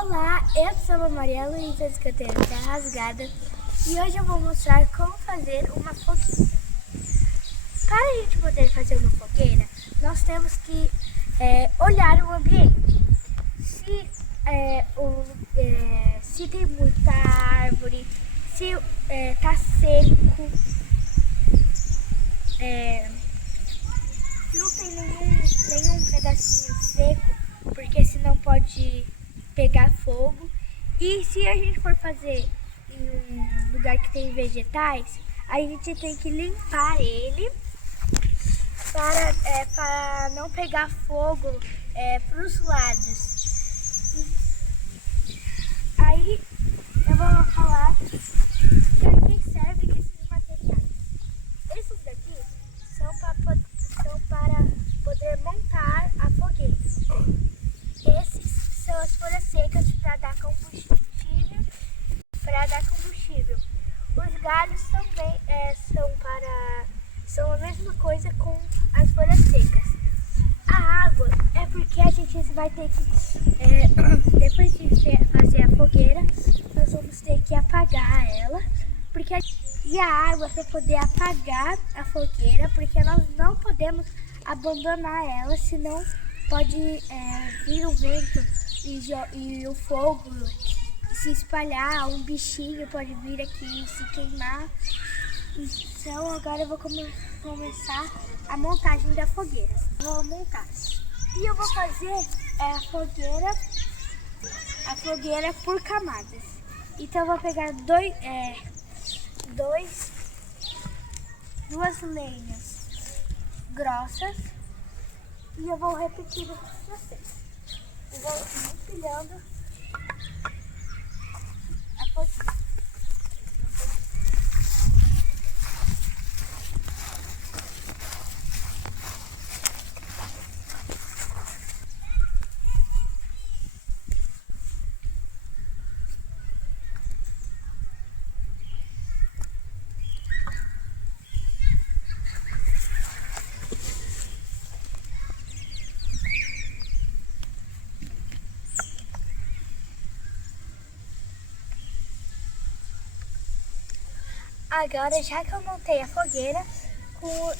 Olá, eu sou a Maria Luísa Escoteiro da Rasgada e hoje eu vou mostrar como fazer uma fogueira. Para a gente poder fazer uma fogueira, nós temos que olhar o ambiente. Se tem muita árvore, se está seco, não tem nenhum pedacinho seco, porque senão pode pegar fogo. E se a gente for fazer em um lugar que tem vegetais, a gente tem que limpar ele para não pegar fogo para os lados. Aí eu vou falar para que servem esses materiais. Esses daqui são para poder montar a fogueira. Esses são as folhas secas para dar combustível. Os galhos também são a mesma coisa com as folhas secas. A água é porque a gente vai ter que, depois de fazer a fogueira, nós vamos ter que apagar ela. E a água para poder apagar a fogueira, porque nós não podemos abandonar ela, senão pode vir o vento e o fogo se espalhar, um bichinho pode vir aqui e se queimar. Então agora eu vou começar a montagem da fogueira. Vou montar. E eu vou fazer a fogueira por camadas. Então eu vou pegar duas lenhas grossas e eu vou repetir para vocês. Eu vou empilhando a fogueira. Agora, já que eu montei a fogueira com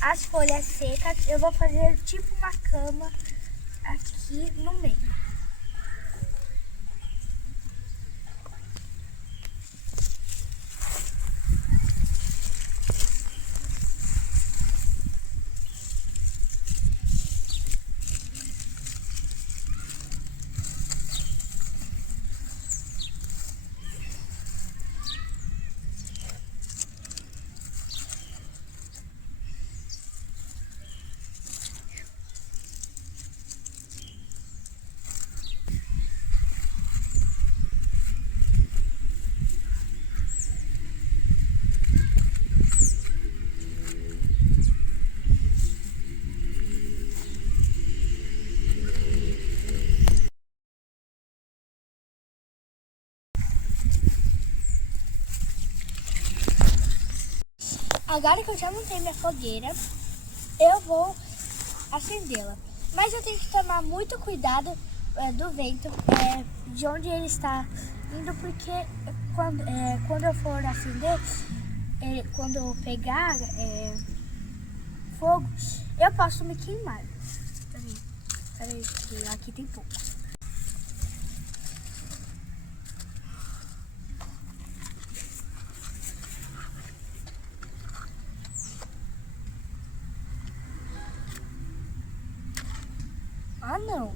as folhas secas, eu vou fazer tipo uma cama aqui no meio. Agora que eu já montei minha fogueira, eu vou acendê-la. Mas eu tenho que tomar muito cuidado do vento, de onde ele está indo, porque quando eu for acender, quando eu pegar fogo, eu posso me queimar. Peraí, que aqui tem pouco. Ah, não.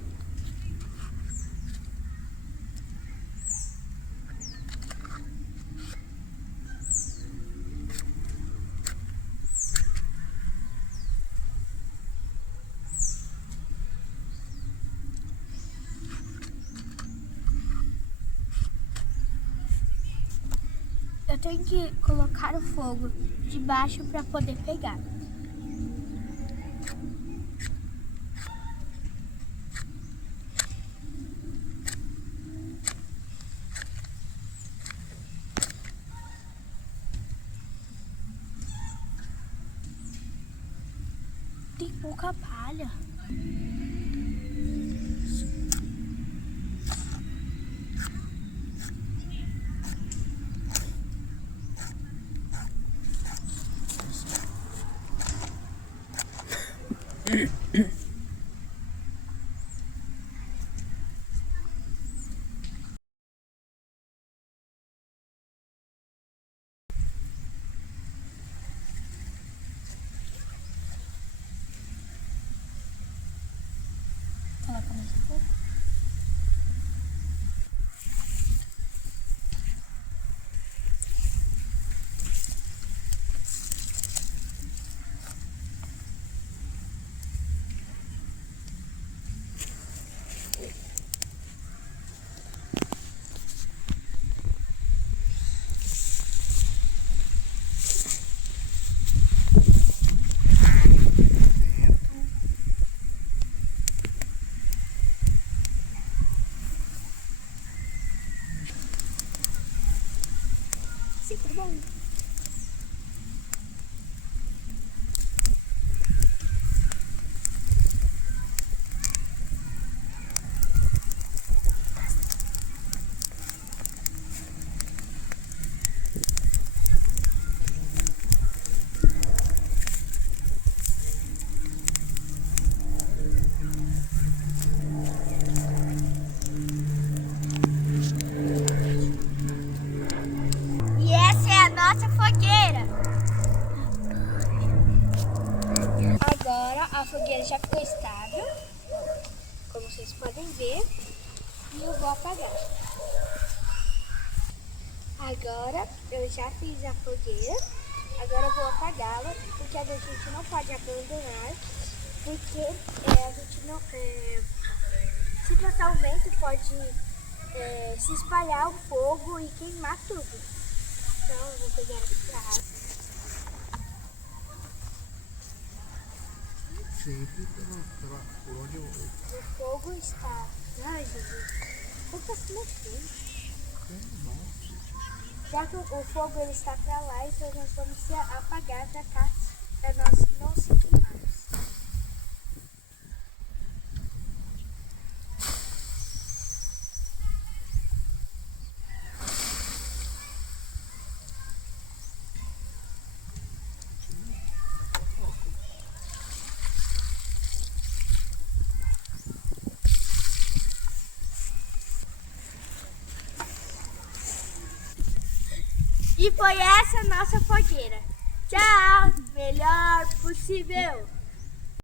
Eu tenho que colocar o fogo de baixo para poder pegar. Tem pouca palha. Sim, tá bom. E essa é a nossa fogueira. Agora a fogueira já ficou estável, como vocês podem ver, e eu vou apagar. Agora eu já fiz a fogueira, agora eu vou apagá-la, porque a gente não pode abandonar, porque a gente não... se passar o vento pode se espalhar o fogo e queimar tudo. Então eu vou pegar a água. Sempre por onde eu... O fogo está... Ai, Jesus. O fogo está se mexendo. Já que o fogo ele está para lá, então nós vamos se apagar para cá, para nós não se queimarmos. E foi essa a nossa fogueira. Tchau! Melhor possível!